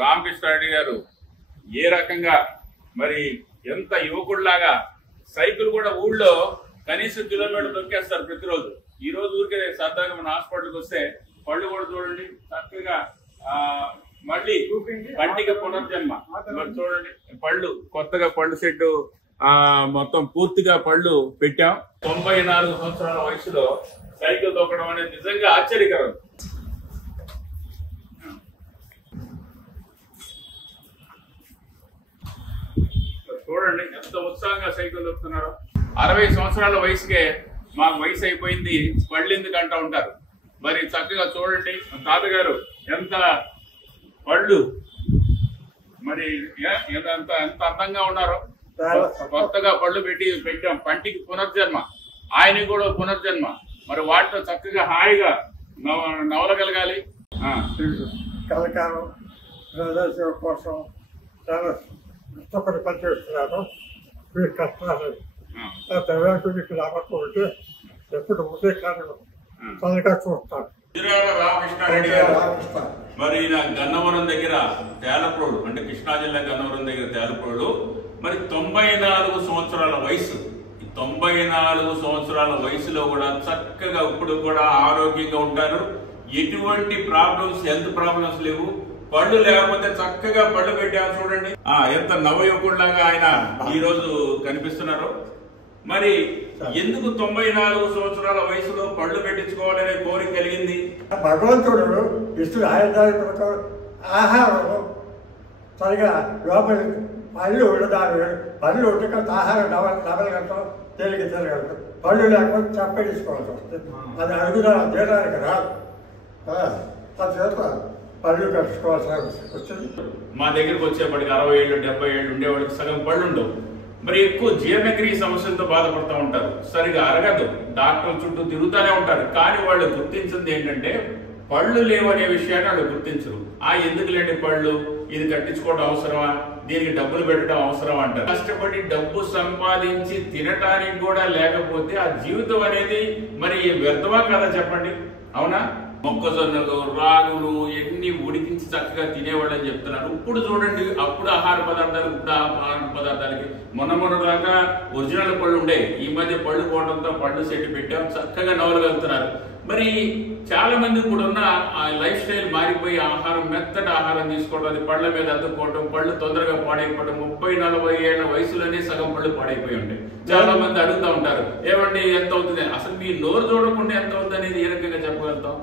రామకృష్ణారెడ్డి గారు ఏ రకంగా మరి ఎంత యువకుడిలాగా సైకిల్ కూడా ఊళ్ళో కనీసం కిలోమీటర్ తొక్కేస్తారు ప్రతిరోజు. ఈ రోజు ఊరికే సరదాగా మన హాస్పిటల్కి వస్తే పళ్ళు కూడా చూడండి చక్కగా మళ్ళీ కంటికి పునర్జన్మ. మరి చూడండి పళ్ళు కొత్తగా పళ్ళు సెట్ మొత్తం పూర్తిగా పళ్ళు పెట్టాం. 94 సంవత్సరాల వయసులో సైకిల్ తొక్కడం అనేది నిజంగా ఆశ్చర్యకరం. చూడండి ఎంత ఉత్సాహంగా సైకిల్ తొక్కుతున్నారో. 60 సంవత్సరాల వయసుకే మాకు వయసు అయిపోయింది పళ్ళు ఎందుకు అంటూ ఉంటారు. మరి చక్కగా చూడండి తాతగారు ఎంత పళ్ళు మరి ఎంత అందంగా ఉన్నారో. కొత్తగా పళ్ళు పెట్టాం. పంటికి పునర్జన్మ, ఆయనకి కూడా పునర్జన్మ. మరి వాటితో చక్కగా హాయిగా నవలగలగాలి. కలకాలం ప్రజాసేవ కోసం చాలా ఇష్టపడి పనిచేస్తున్నారు. వీరి కష్టాలు దైవానికి రాకపోతే ఎప్పుడు ఒకే కారణం చల్లగా చూస్తారు. రామకృష్ణారెడ్డి గారు మరి ఈయన గన్నవరం దగ్గర తేలప్రోడు అంటే కృష్ణా జిల్లా గన్నవరం దగ్గర తేలప్రోడు. మరి 94 సంవత్సరాల వయసు. 94 సంవత్సరాల వయసులో కూడా చక్కగా ఇప్పుడు కూడా ఆరోగ్యంగా ఉంటారు. ఎటువంటి ప్రాబ్లమ్స్ హెల్త్ ప్రాబ్లమ్స్ లేవు. పళ్ళు లేకపోతే చక్కగా పళ్ళు పెట్టారు. చూడండి ఎంత నవయువకుడిలాగా ఆయన ఈ రోజు కనిపిస్తున్నారు. మరి ఎందుకు 94 సంవత్సరాల వయసులో పళ్ళు పెట్టించుకోవాలనే కోరిక కలిగింది? భగవంతుడు ఇస్తు ఆయుర్దాయ ఆహారం సరిగా లోపలి పళ్ళు ఉండదారు. పళ్ళు ఉండకంత ఆహారం నవలగలటం తేలిక తిరగలటం. పళ్ళు లేకపోతే చప్పేసుకోవాల్సి వస్తుంది. అది అడుగుదా తీయడానికి రాదు. అందుచేత పళ్ళు కట్టుకోవాల్సి వస్తుంది. మా దగ్గరకు వచ్చేప్పటికి 60 ఏళ్ళు 70 ఏళ్ళు ఉండేవాడికి సగం పళ్ళు ఉండవు. మరి ఎక్కువ జీర్ణక్రియ సమస్యలతో బాధపడుతూ ఉంటారు. సరిగా అరగదు. డాక్టర్ చుట్టూ తిరుగుతూనే ఉంటారు. కానీ వాళ్ళు గుర్తించింది ఏంటంటే పళ్ళు లేవు అనే విషయాన్ని వాళ్ళు గుర్తించరు. ఎందుకు లేండి పళ్ళు, ఇది కట్టించుకోవడం అవసరమా, దీనికి డబ్బులు పెట్టడం అవసరం అంటారు. కష్టపడి డబ్బు సంపాదించి తినటానికి కూడా లేకపోతే ఆ జీవితం అనేది మరి వ్యర్థమా కదా చెప్పండి. అవునా? మొక్కజొన్నలు రాగులు ఎన్ని ఉడికించి చక్కగా తినేవాళ్ళని చెప్తున్నారు. ఇప్పుడు చూడండి అప్పుడు ఆహార పదార్థాలు ఇప్పుడు ఆహార పదార్థాలకి మొన్న దాకా ఒరిజినల్ పళ్ళు ఉండే. ఈ మధ్య పళ్ళు పోవడంతో పళ్ళు సెట్ పెట్టాం. చక్కగా నవలగలుగుతున్నారు. మరి చాలా మంది కూడా ఉన్న ఆ లైఫ్ స్టైల్ మారిపోయి ఆహారం మెత్తటి ఆహారం తీసుకోవడం, అది పళ్ళ మీద అద్దుకోవడం, పళ్ళు తొందరగా పాడైపోవడం. 30-40 ఏళ్ల వయసులోనే సగం పళ్ళు పాడైపోయి ఉంటాయి. చాలా మంది అడుగుతూ ఉంటారు ఏమండి ఎంత అవుతుంది, అసలు మీ నోరు చూడకుండా ఎంత అవుతుంది అనేది ఏ రకంగా చెప్పగలుగుతాం?